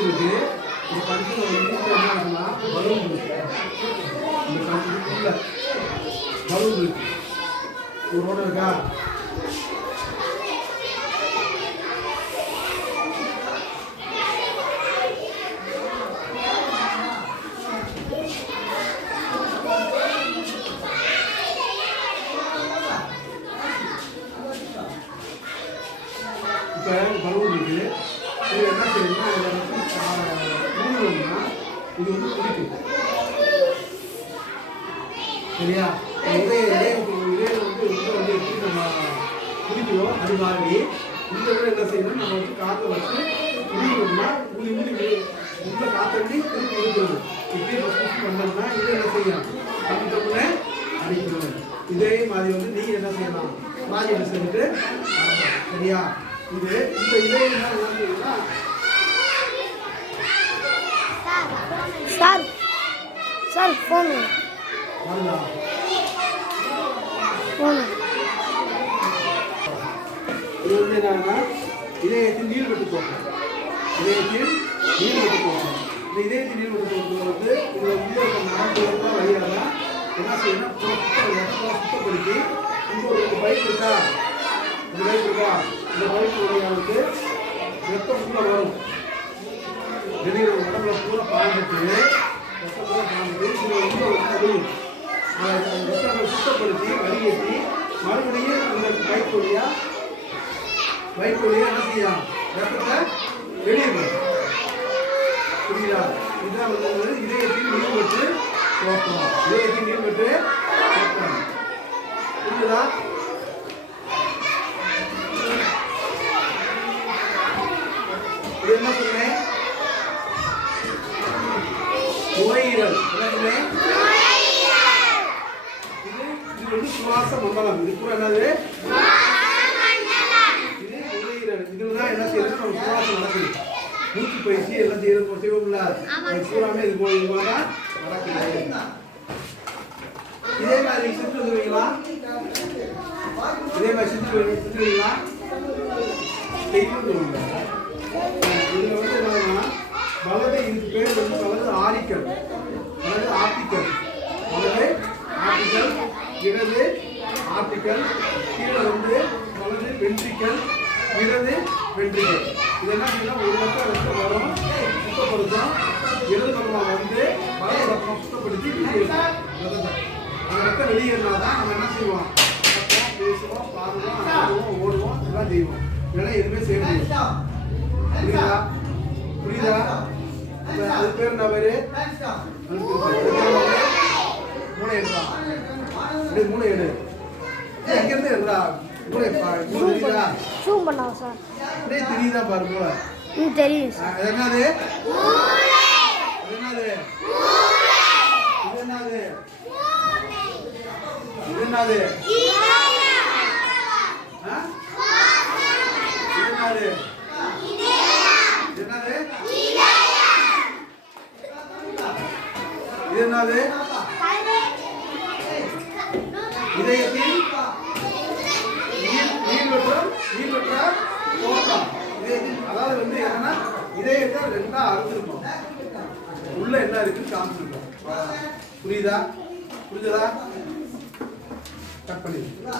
பஞ்சு இருக்கு. இந்த பஞ்சில் ஒரு வீட்டில் என்ன இருக்குன்னா பலூன் இருக்கு. இந்த பஞ்சுக்குள்ள பலூன் இருக்கு. ஒரு ரோடு இருக்கா? இப்போ பலூன் இருக்கு. இது என்ன செய்யணும்னா இதை வந்து மூணுனா இது வந்து குடிக்கும் சரியா இதே இதே இதே வந்து உள்ள வந்து எப்படி நம்ம குடிக்கிறோம் அது மாதிரி. இந்த இதில் என்ன செய்யணும் நம்ம வந்து காற்றை வச்சு குடிக்கணும்னா ஊதி ஊதி உள்ள காத்தடி திருப்பி இருக்கணும் இப்படி ஃபஸ்ட் பண்ணோம்னா இதை என்ன செய்யலாம்? தப்பு தப்புன்னு அடிக்கணும் இதே மாதிரி வந்து நீங்கள் என்ன செய்யலாம்? மாதிரி செஞ்சுட்டு சரியா? இது இந்த இதே என்ன செய்யணும்னா சார். சார் ஃபோனு வருதா இது வந்து என்னன்னா இதயத்தில் நீர் விட்டு போகும். இதயத்தில் நீர் விட்டு போகும். இந்த இதயத்தில் நீர் விட்டு போகிறது வந்து இதில் உள்ள இருக்க நரம்புகள் வழியாக என்ன செய்யணும் சுத்த சுத்தப்படுத்தி ஒரு பைக் இருக்கா? இந்த பைக் இருக்கா? இந்த பைக் வழியாவுக்கு ரத்தம் உள்ள வரும். வெளியில் உடம்புல பூரா பாய்ந்துட்டு ரத்தம் பூரா பாய்ந்துட்டு இதில் ரத்தத்தை சுத்தப்படுத்தி வடிகட்டி மறுபடியும் அந்த பைக் வழியாக வயிற்று வழியா என்ன செய்யும்? ரத்தத்தை வெளியிடும் புரியுதா? இதுதான் வந்து இதயத்தில் நீர் விட்டு இதயத்தில் நீர் விட்டு போக்கணும் புரியுதா இது என்ன சொன்னேன் நுரையீரல் என்ன சொன்னேன் இது வந்து சுவாச மண்டலம். இது கூட என்னது? இது நுரையீரல் இதுல என்ன செய்யறது நம்ம சுவாசம் நடக்குது. மூச்சு பயிற்சி எல்லாம் செய்யறது செய்வோம்ல அது பூராமே இது போல இது தான் நடக்குது. இதே மாதிரி சிந்து வைங்களா இதே மாதிரி சிந்து சிந்து வைங்களா செய்யணும் சொல்லுங்க இதுல வந்து என்னன்னா வலது இதுக்கு பேர் வந்து வலது ஆரிக்கல் வலது ஆப்டிக்கல் வலது ஆப்டிக்கல் இடது ஆப்டிக்கல் கீழே வந்து வலது வென்ட்ரிக்கல் இடது வென்ட்ரிக்கல் இது என்ன செய்யணும் ஒரு பக்கம் ரத்தம் வரும். சுத்தப்படுத்தும் இடது பக்கம் வந்து வலது பக்கம் சுத்தப்படுத்தி வெளியேறும் ரத்தத்தை அந்த ரத்தம் வெளியேறினா தான் நம்ம என்ன செய்வோம்? பேசுவோம் பாடுவோம் ஆடுவோம் ஓடுவோம் எல்லாம் செய்வோம். இல்லைன்னா எதுவுமே செய்ய முடியாது. புரியுதா? புரியுதா? அது பேர் என்ன பேரு? மூளை இது மூளை எடு ஏய், அங்க இருந்து எடுறா மூளை பா மூளை தெரியுதா ஜூம் பண்ணாங்க சார் அப்படியே தெரியுதா பாரு மூளை ம் தெரியும் ஆ, அது என்னது அது என்னது இது என்னது இது என்னது ஆ? இது என்னது இது என்னது இது என்னது இதயத்தில் நீர் நீர் வெற்றம் நீர் வெற்ற தோட்டம் இதயத்தில் அதாவது வந்து என்னன்னா இதயத்தை ரெண்டா அறுத்துருக்கோம் உள்ள என்ன இருக்குன்னு காமிச்சிருக்கோம். புரியுதா? புரிஞ்சதா? கட் பண்ணி